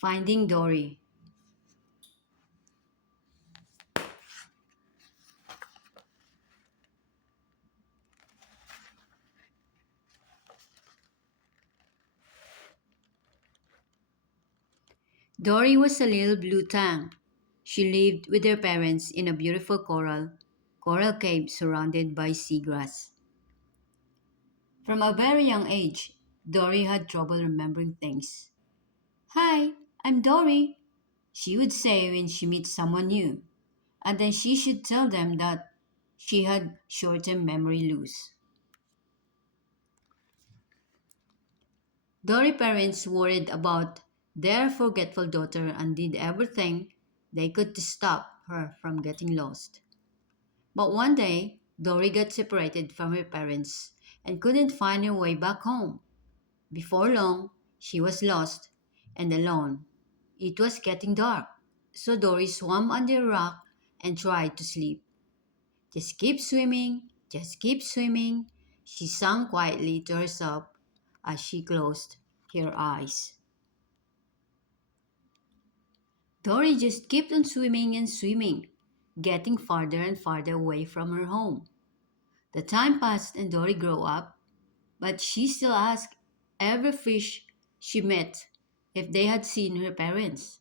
Finding Dory. Dory was a little blue tang. She lived with her parents in a beautiful coral cave surrounded by seagrass. From a very young age, Dory had trouble remembering things. Hi, I'm Dory, she would say when she meets someone new, and then she should tell them that she had short-term memory loss. Dory parents worried about their forgetful daughter and did everything they could to stop her from getting lost. But one day, Dory got separated from her parents and couldn't find her way back home. Before long, she was lost and alone. It was getting dark, so Dory swam under a rock and tried to sleep. Just keep swimming, she sang quietly to herself as she closed her eyes. Dory just kept on swimming and swimming, getting farther and farther away from her home. The time passed and Dory grew up, but she still asked every fish she met if they had seen her parents.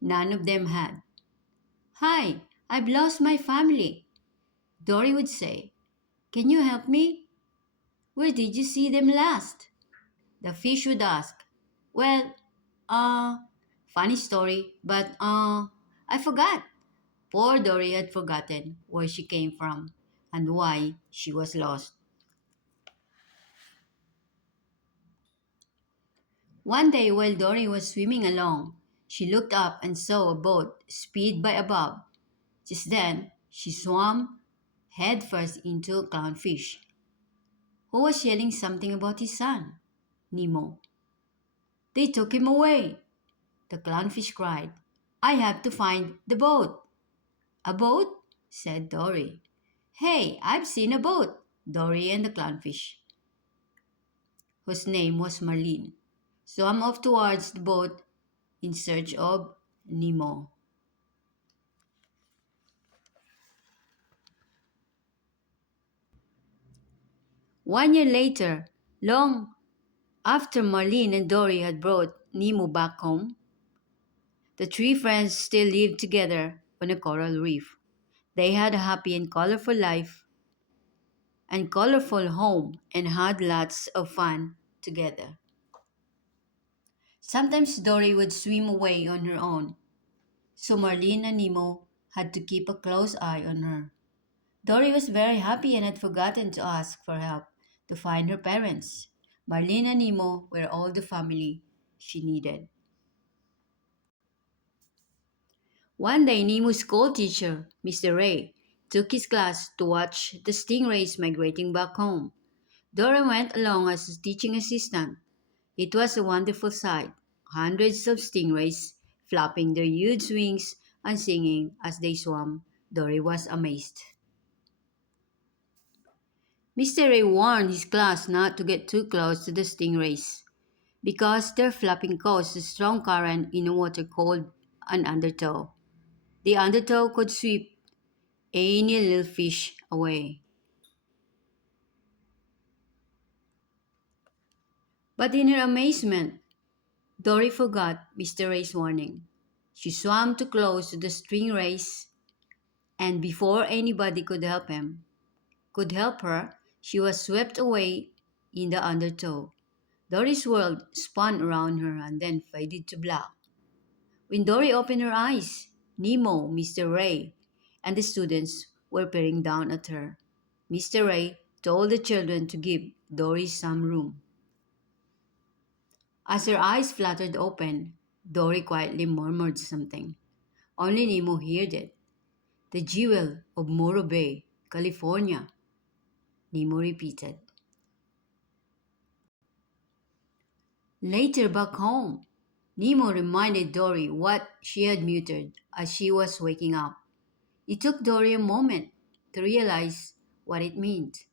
None of them had. Hi, I've lost my family, Dory would say. Can you help me? Where did you see them last? The fish would ask. Well, uh, funny story, but I forgot. Poor Dory had forgotten where she came from and why she was lost. One day, while Dory was swimming along, she looked up and saw a boat speed by above. Just then, she swam headfirst into a clownfish, who was yelling something about his son, Nemo. They took him away, the clownfish cried. I have to find the boat. A boat? Said Dory. Hey, I've seen a boat, Dory and the clownfish, whose name was Marlene, swam off towards the boat in search of Nemo. One year later, long after Marlene and Dory had brought Nemo back home, the three friends still lived together on a coral reef. They had a happy and colorful home and had lots of fun together. Sometimes Dory would swim away on her own, so Marlene and Nemo had to keep a close eye on her. Dory was very happy and had forgotten to ask for help to find her parents. Marlene and Nemo were all the family she needed. One day, Nemo's school teacher, Mr. Ray, took his class to watch the stingrays migrating back home. Dora went along as a teaching assistant. It was a wonderful sight. Hundreds of stingrays flapping their huge wings and singing as they swam. Dory was amazed. Mr. Ray warned his class not to get too close to the stingrays because their flapping caused a strong current in the water called an undertow. The undertow could sweep any little fish away. But in her amazement, Dory forgot Mr. Ray's warning. She swam too close to the stingrays, and before anybody could help her, she was swept away in the undertow. Dory's world spun around her and then faded to black. When Dory opened her eyes, Nemo, Mr. Ray, and the students were peering down at her. Mr. Ray told the children to give Dory some room. As her eyes fluttered open, Dory quietly murmured something. Only Nemo heard it. The jewel of Morro Bay, California, Nemo repeated. Later back home, Nemo reminded Dory what she had muttered as she was waking up. It took Dory a moment to realize what it meant.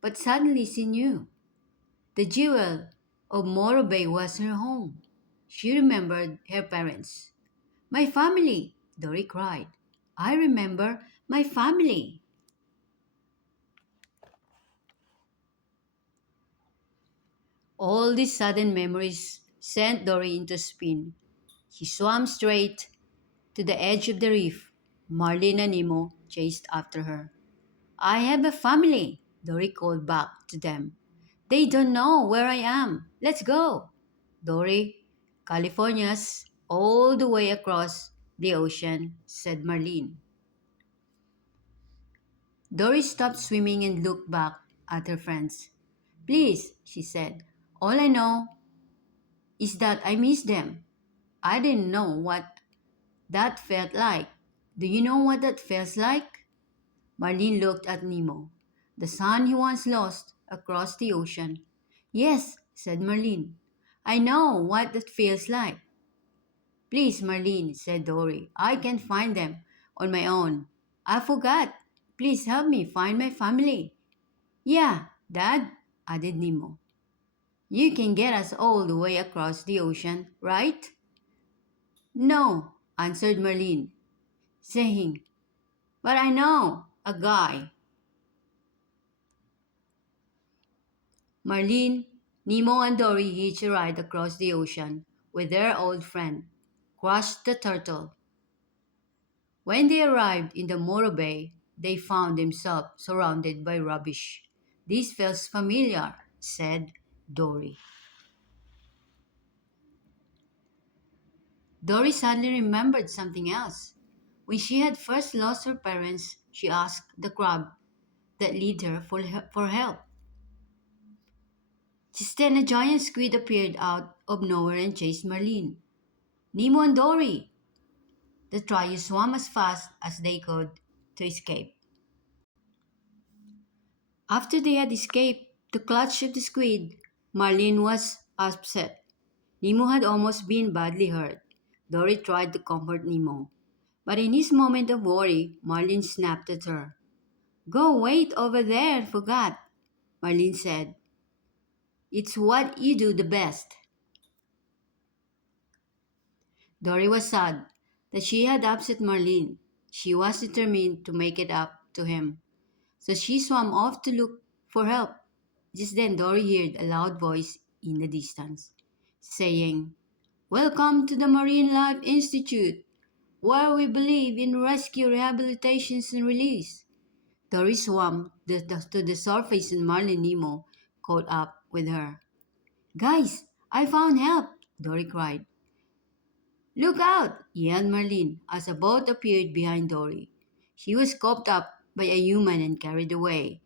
But suddenly she knew. The jewel of Morro Bay was her home. She remembered her parents. My family, Dory cried. I remember my family. All these sudden memories sent Dory into a spin. She swam straight to the edge of the reef. Marlin and Nemo chased after her. I have a family, Dory called back to them. They don't know where I am. Let's go. Dory, California's all the way across the ocean, said Marlene. Dory stopped swimming and looked back at her friends. Please, she said, all I know is that I miss them. I didn't know what that felt like. Do you know what that feels like? Marlene looked at Nemo, the son he once lost across the ocean. Yes, said Marlene. I know what that feels like. Please, Marlene, said Dory. I can't find them on my own. I forgot. Please help me find my family. Yeah, Dad, added Nemo. You can get us all the way across the ocean, right? No, answered Marlene, saying, but I know a guy. Marlene, Nemo, and Dory hitched a ride across the ocean with their old friend, Crush the turtle. When they arrived in the Morro Bay, they found themselves surrounded by rubbish. This feels familiar, said Dory. Dory suddenly remembered something else. When she had first lost her parents, she asked the crab that led her for help. Just then a giant squid appeared out of nowhere and chased Marlene. Nemo and Dory! The trio swam as fast as they could to escape. After they had escaped the clutch of the squid, Marlene was upset. Nemo had almost been badly hurt. Dory tried to comfort Nemo. But in his moment of worry, Marlene snapped at her. Go wait over there and forgot, Marlene said. It's what you do the best. Dory was sad that she had upset Marlene. She was determined to make it up to him. So she swam off to look for help. Just then Dory heard a loud voice in the distance, saying, Welcome to the Marine Life Institute, where we believe in rescue, rehabilitations, and release. Dory swam to the surface and Marley and Nemo caught up with her. Guys, I found help, Dory cried. Look out, yelled Marlene as a boat appeared behind Dory. She was scooped up by a human and carried away.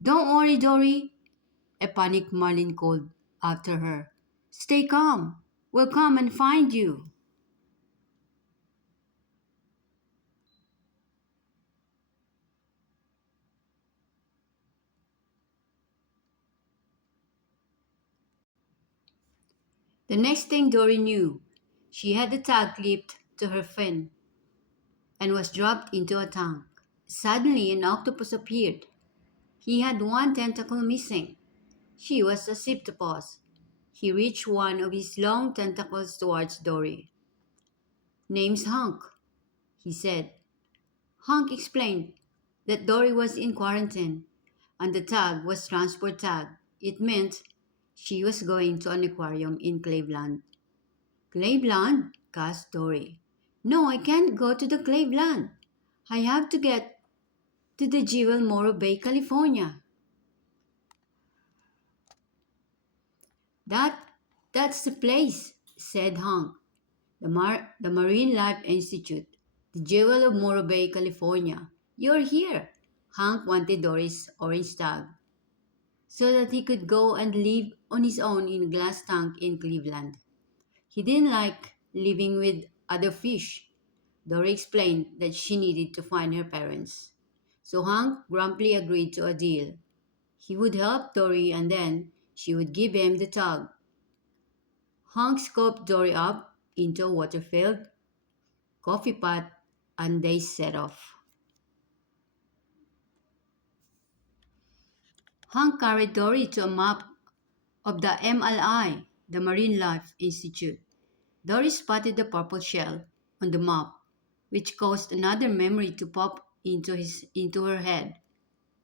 Don't worry, Dory, a panicked Marlene called after her. Stay calm. We'll come and find you. The next thing Dory knew, she had the tag clipped to her fin and was dropped into a tank. Suddenly, an octopus appeared. He had one tentacle missing. She was a septopus. He reached one of his long tentacles towards Dory. Name's Hunk, he said. Hunk explained that Dory was in quarantine and the tag was transport tag. It meant she was going to an aquarium in Cleveland. Cleveland? Gasped Dory. No, I can't go to the Cleveland. I have to get to the Jewel Morro Bay, California. That that's the place, said Hank. The Marine Life Institute, the Jewel of Morro Bay, California. You're here. Hank wanted Dory's orange tag so that he could go and live on his own in a glass tank in Cleveland. He didn't like living with other fish. Dory explained that she needed to find her parents. So Hank grumpily agreed to a deal. He would help Dory and then she would give him the tug. Hank scooped Dory up into a water-filled coffee pot and they set off. Hank carried Dory to a map of the MLI. the Marine Life Institute. Dory spotted the purple shell on the map, which caused another memory to pop into her head.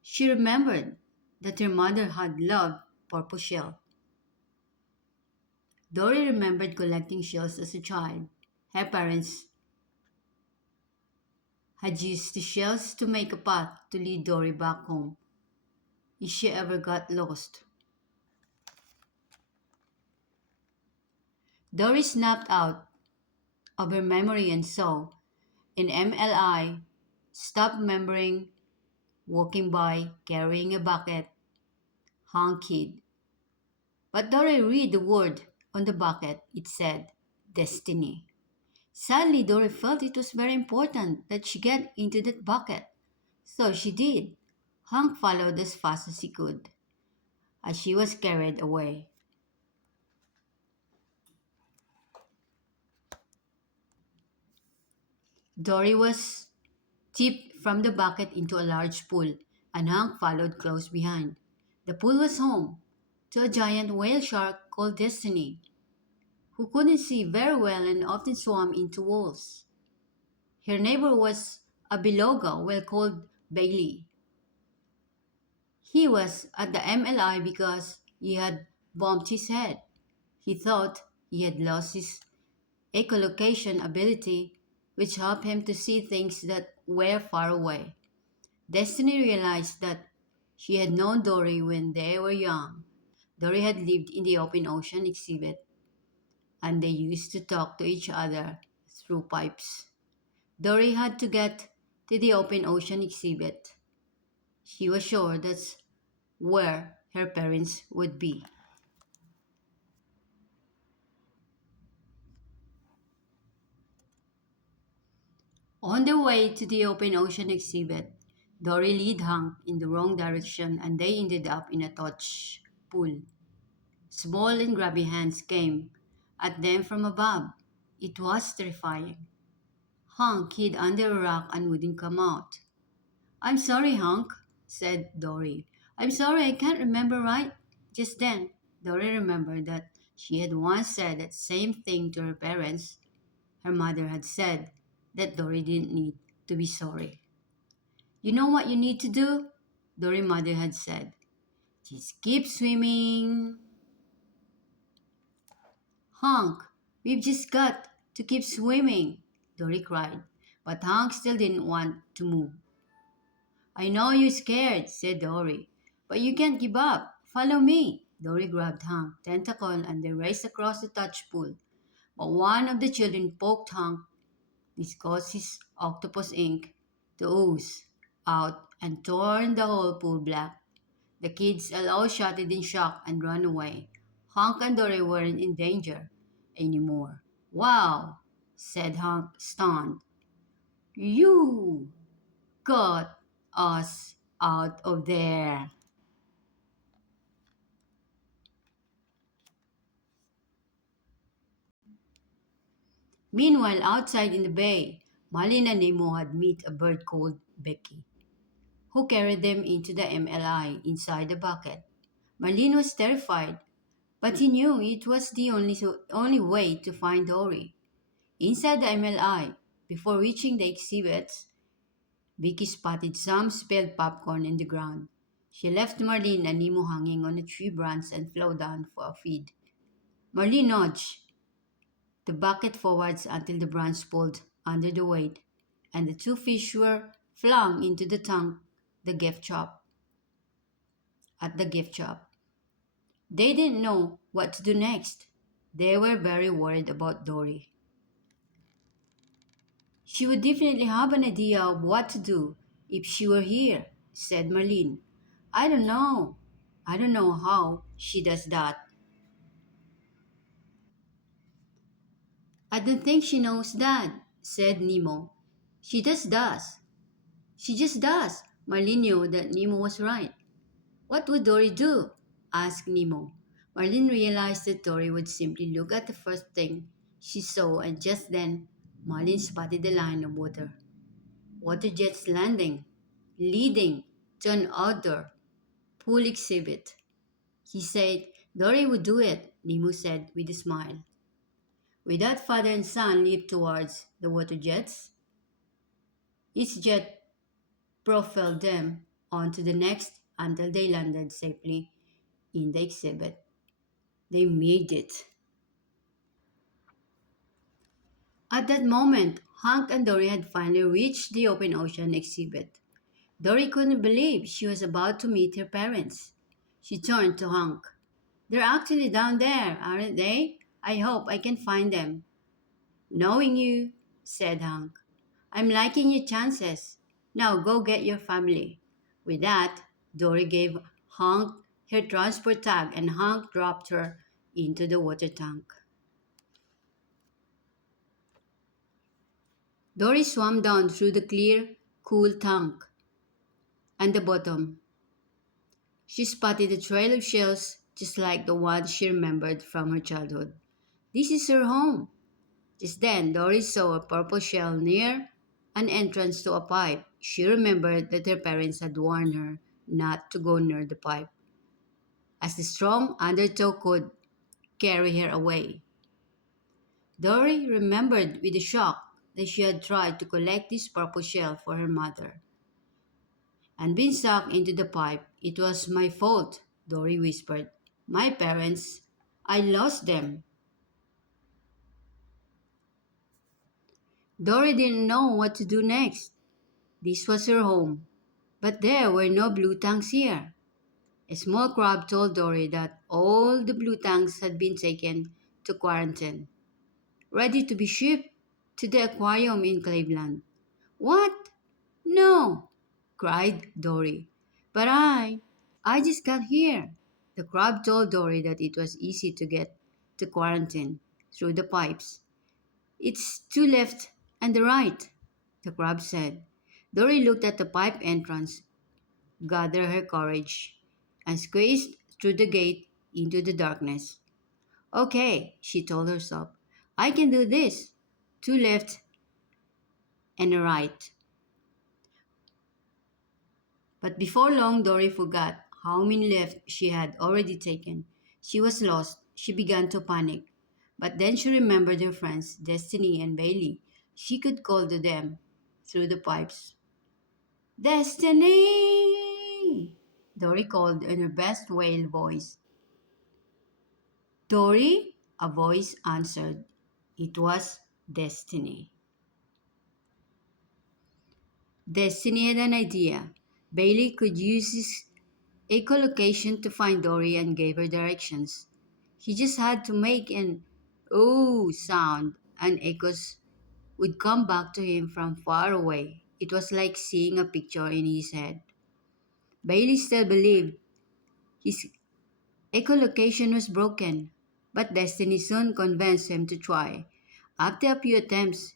She remembered that her mother had loved purple shell. Dory remembered collecting shells as a child. Her parents had used the shells to make a path to lead Dory back home if she ever got lost. Dory snapped out of her memory and saw an MLI stop remembering walking by carrying a bucket, hung kid. But Dory read the word on the bucket. It said destiny. Sadly, Dory felt it was very important that she get into that bucket. So she did. Hank followed as fast as he could as she was carried away. Dory was tipped from the bucket into a large pool, and Hank followed close behind. The pool was home to a giant whale shark called Destiny, who couldn't see very well and often swam into walls. Her neighbor was a beluga whale called Bailey. He was at the MLI because he had bumped his head. He thought he had lost his echolocation ability, which helped him to see things that were far away. Destiny realized that she had known Dory when they were young. Dory had lived in the open ocean exhibit, and they used to talk to each other through pipes. Dory had to get to the open ocean exhibit. She was sure that's where her parents would be. On their way to the open ocean exhibit, Dory led Hank in the wrong direction and they ended up in a touch pool. Small and grubby hands came at them from above. It was terrifying. Hank hid under a rock and wouldn't come out. I'm sorry, Hank, said Dory. I'm sorry, I can't remember right. Just then, Dory remembered that she had once said that same thing to her parents. Her mother had said that Dory didn't need to be sorry. You know what you need to do? Dory's mother had said. Just keep swimming. Hank, we've just got to keep swimming, Dory cried. But Hank still didn't want to move. I know you're scared, said Dory, but you can't give up. Follow me. Dory grabbed Hank's tentacle and they raced across the touch pool. But one of the children poked Hank. This caused his octopus ink to ooze out and turned the whole pool black. The kids all shouted in shock and ran away. Hank and Dory weren't in danger anymore. Wow, said Hank, stunned. You got us out of there. Meanwhile, outside in the bay, Marlin and Nemo had met a bird called Becky, who carried them into the MLI inside the bucket. Marlin was terrified, but he knew it was the only way to find Dory. Inside the MLI, before reaching the exhibits, Becky spotted some spilled popcorn in the ground. She left Marlin and Nemo hanging on a tree branch and flew down for a feed. Marlin nudged the bucket forwards until the branch pulled under the weight, and the two fish were flung into the tank the gift shop at the gift shop. They didn't know what to do next. They were very worried about Dory. She would definitely have an idea of what to do if she were here, said Marlene. I don't know. I don't know how she does that. I don't think she knows that, said Nemo. She just does. She just does. Marlene knew that Nemo was right. What would Dory do? Asked Nemo. Marlene realized that Dory would simply look at the first thing she saw, and just then Marlene spotted the line of water jets landing, leading to an outdoor pool exhibit. He said Dory would do it. Nemo said with a smile. With that, father and son leaped towards the water jets. Each jet propelled them on to the next until they landed safely in the exhibit. They made it. At that moment, Hank and Dory had finally reached the open ocean exhibit. Dory couldn't believe she was about to meet her parents. She turned to Hank. They're actually down there, aren't they? I hope I can find them. Knowing you, said Hank, I'm liking your chances. Now go get your family. With that, Dory gave Hank her transport tag and Hank dropped her into the water tank. Dory swam down through the clear, cool tank and the bottom. She spotted a trail of shells just like the ones she remembered from her childhood. This is her home. Just then, Dory saw a purple shell near an entrance to a pipe. She remembered that her parents had warned her not to go near the pipe, as the strong undertow could carry her away. Dory remembered with a shock that she had tried to collect this purple shell for her mother and been sucked into the pipe. It was my fault, Dory whispered. My parents, I lost them. Dory didn't know what to do next. This was her home, but there were no blue tanks here. A small crab told Dory that all the blue tanks had been taken to quarantine, ready to be shipped to the aquarium in Cleveland. What? No, cried Dory. But I just got here. The crab told Dory that it was easy to get to quarantine through the pipes. It's two left and the right, the crab said. Dory looked at the pipe entrance, gathered her courage, and squeezed through the gate into the darkness. Okay, she told herself, I can do this. Two left and a right. But before long, Dory forgot how many left she had already taken. She was lost. She began to panic. But then she remembered her friends, Destiny and Bailey. She could call to them through the pipes. Destiny! Dory called in her best whale voice. Dory? A voice answered. It was Destiny. Destiny had an idea. Bailey could use his echolocation to find Dory and gave her directions. He just had to make an "oh" sound, and echoes would come back to him from far away. It was like seeing a picture in his head. Bailey still believed his echolocation was broken, but Destiny soon convinced him to try. After a few attempts,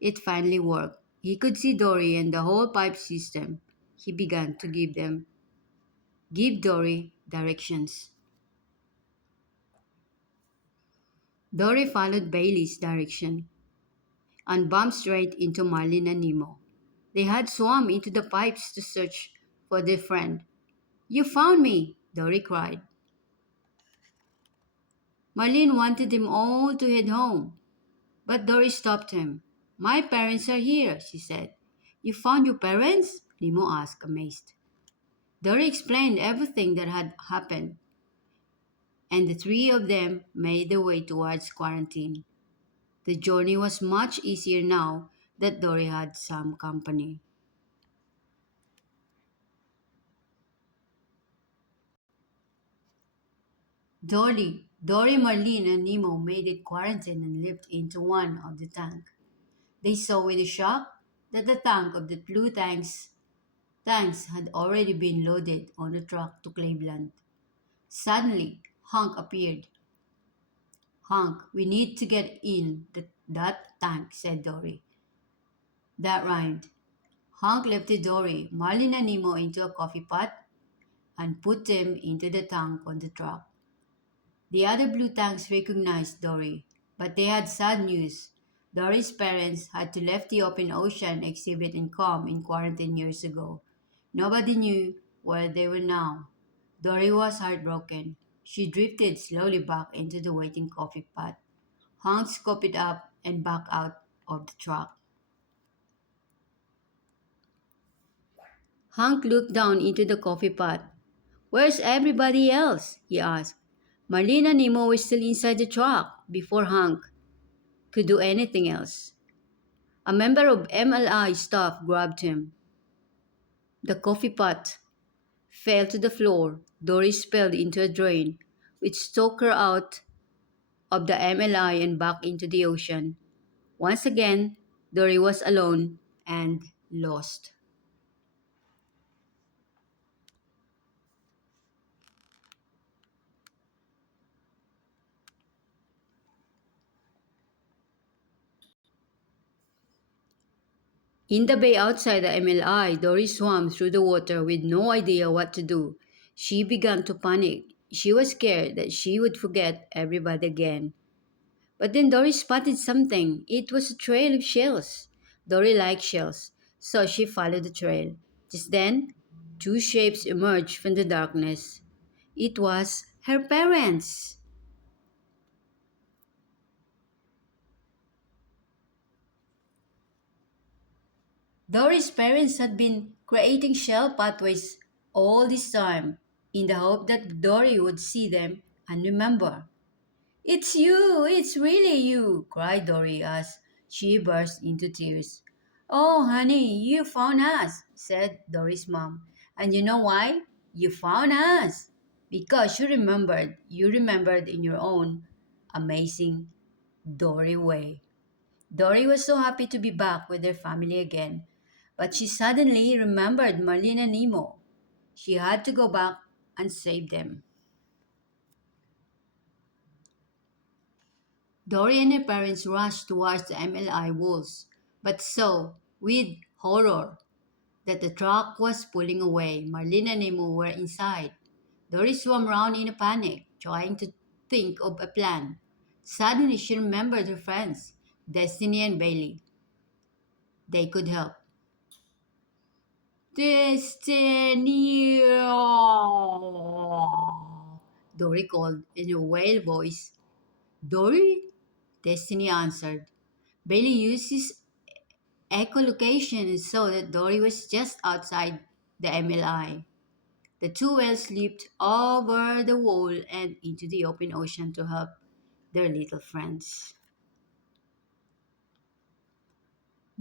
it finally worked. He could see Dory and the whole pipe system. He began to give Dory directions. Dory followed Bailey's direction and bumped straight into Marlin and Nemo. They had swum into the pipes to search for their friend. You found me, Dory cried. Marlin wanted them all to head home, but Dory stopped him. My parents are here, she said. You found your parents? Nemo asked, amazed. Dory explained everything that had happened, and the three of them made their way towards quarantine. The journey was much easier now that Dory had some company. Dory, Marlene, and Nemo made it quarantine and lived into one of the tank. They saw with a shock that the tank of the blue tanks had already been loaded on a truck to Cleveland. Suddenly, Hank appeared. Hank, we need to get in that tank, said Dory. That rhymed. Hank lifted Dory, Marlin, and Nemo into a coffee pot and put them into the tank on the truck. The other blue tanks recognized Dory, but they had sad news. Dory's parents had to left the open ocean exhibit and come in quarantine years ago. Nobody knew where they were now. Dory was heartbroken. She drifted slowly back into the waiting coffee pot. Hank scooped it up and backed out of the truck. Hank looked down into the coffee pot. Where's everybody else? He asked. Marlene and Nemo were still inside the truck before Hank could do anything else. A member of MLI staff grabbed him. The coffee pot fell to the floor. Dory spilled into a drain, which took her out of the MLI and back into the ocean. Once again, Dory was alone and lost. In the bay outside the MLI, Dory swam through the water with no idea what to do. She began to panic. She was scared that she would forget everybody again. But then Dory spotted something. It was a trail of shells. Dory liked shells, so she followed the trail. Just then, two shapes emerged from the darkness. It was her parents. Dory's parents had been creating shell pathways all this time in the hope that Dory would see them and remember. It's you! It's really you! Cried Dory as she burst into tears. Oh, honey, you found us, said Dory's mom. And you know why? You found us! Because you remembered in your own amazing Dory way. Dory was so happy to be back with her family again, but she suddenly remembered Marlene and Nemo. She had to go back and save them. Dory and her parents rushed towards the MLI walls, but saw, with horror, that the truck was pulling away. Marlene and Nemo were inside. Dory swam round in a panic, trying to think of a plan. Suddenly she remembered her friends, Destiny and Bailey. They could help. Destiny! Dory called in a whale voice. Dory? Destiny answered. Bailey used his echolocation and saw that Dory was just outside the MLI. The two whales leaped over the wall and into the open ocean to help their little friends.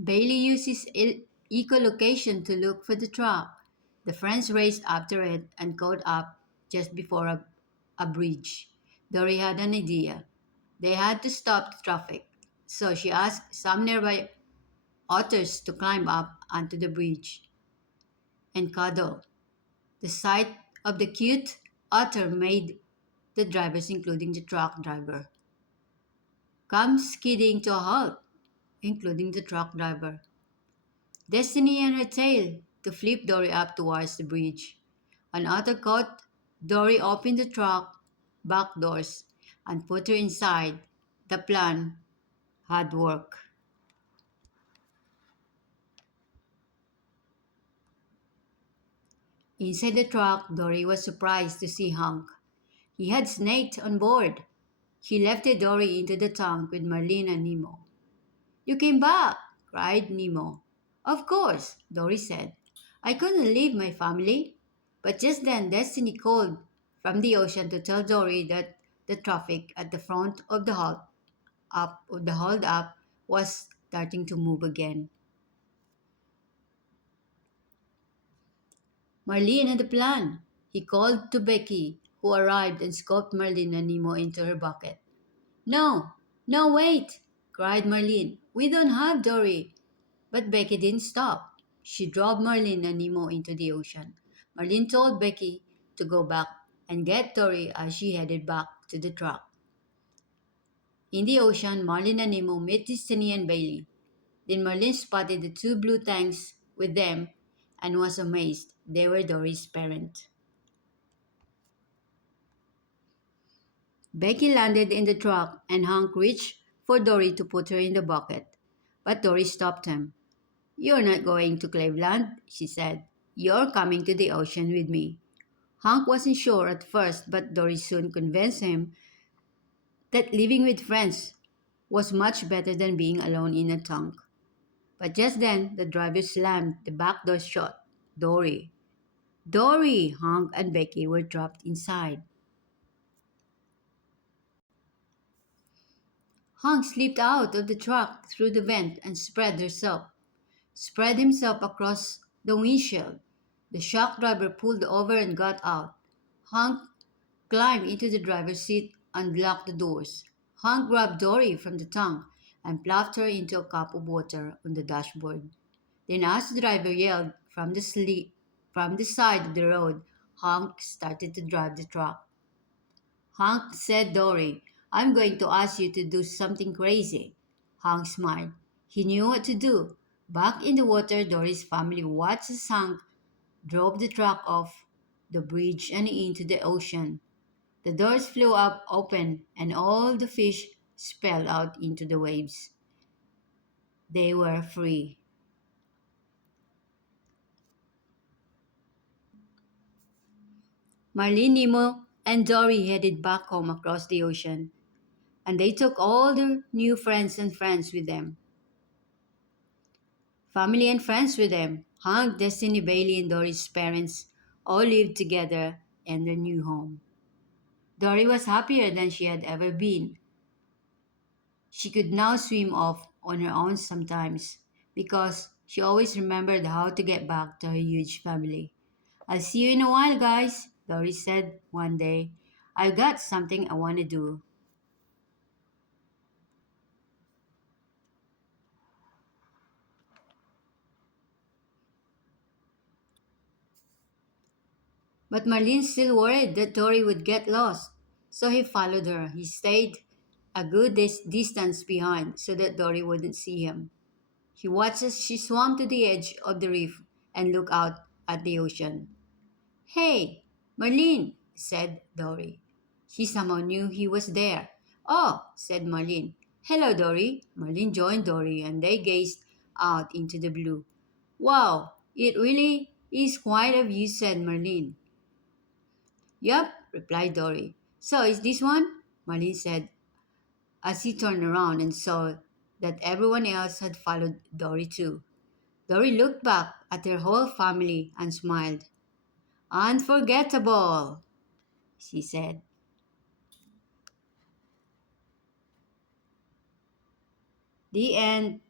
Bailey used his echolocation to look for the truck. The friends raced after it and caught up just before a bridge. Dory had an idea. They had to stop the traffic, so she asked some nearby otters to climb up onto the bridge and cuddle. The sight of the cute otter made the drivers, including the truck driver, come skidding to a halt, including the truck driver. Destiny and her tail to flip Dory up towards the bridge. An otter caught Dory, opened the truck back doors and put her inside. The plan had worked. Inside the truck, Dory was surprised to see Hank. He had snaked on board. He left Dory into the tank with Marlene and Nemo. You came back, cried Nemo. Of course, Dory said. I couldn't leave my family. But just then Destiny called from the ocean to tell Dory that the traffic at the front of the hold up was starting to move again. Marlene had a plan. He called to Becky, who arrived and scooped Marlene and Nemo into her bucket. No, no, wait, cried Marlene. We don't have Dory. But Becky didn't stop. She drove Marlene and Nemo into the ocean. Marlene told Becky to go back and get Dory as she headed back to the truck. In the ocean, Marlene and Nemo met Destiny and Bailey. Then Marlene spotted the two blue tanks with them and was amazed. They were Dory's parents. Becky landed in the truck and Hank reached for Dory to put her in the bucket. But Dory stopped him. You're not going to Cleveland, she said. You're coming to the ocean with me. Hank wasn't sure at first, but Dory soon convinced him that living with friends was much better than being alone in a trunk. But just then, the driver slammed the back door shut. Dory. Dory! Hank and Becky were trapped inside. Hank slipped out of the truck through the vent and spread himself across the windshield. The shock driver pulled over and got out. Hank climbed into the driver's seat and locked the doors. Hank grabbed Dory from the tongue and plopped her into a cup of water on the dashboard. Then, as the driver yelled from the side of the road, Hank started to drive the truck. Hank said, Dory, I'm going to ask you to do something crazy. Hank smiled. He knew what to do. Back in the water, Dory's family watched as Hank drove the truck off the bridge and into the ocean. The doors flew up open and all the fish spelled out into the waves. They were free. Marlene, Nemo, and Dory headed back home across the ocean, and they took all their new friends with them. Family and friends with them. Hank, Destiny, Bailey, and Dory's parents all lived together in their new home. Dory was happier than she had ever been. She could now swim off on her own sometimes because she always remembered how to get back to her huge family. I'll see you in a while, guys, Dory said one day. I've got something I want to do. But Marlene still worried that Dory would get lost, so he followed her. He stayed a good distance behind so that Dory wouldn't see him. He watched as she swam to the edge of the reef and looked out at the ocean. Hey, Marlene, said Dory. She somehow knew he was there. Oh, said Marlene. Hello, Dory. Marlene joined Dory and they gazed out into the blue. Wow, it really is quite a view, said Marlene. Yup, replied Dory. So is this one? Marlene said as he turned around and saw that everyone else had followed Dory too. Dory looked back at her whole family and smiled. Unforgettable, she said. The end.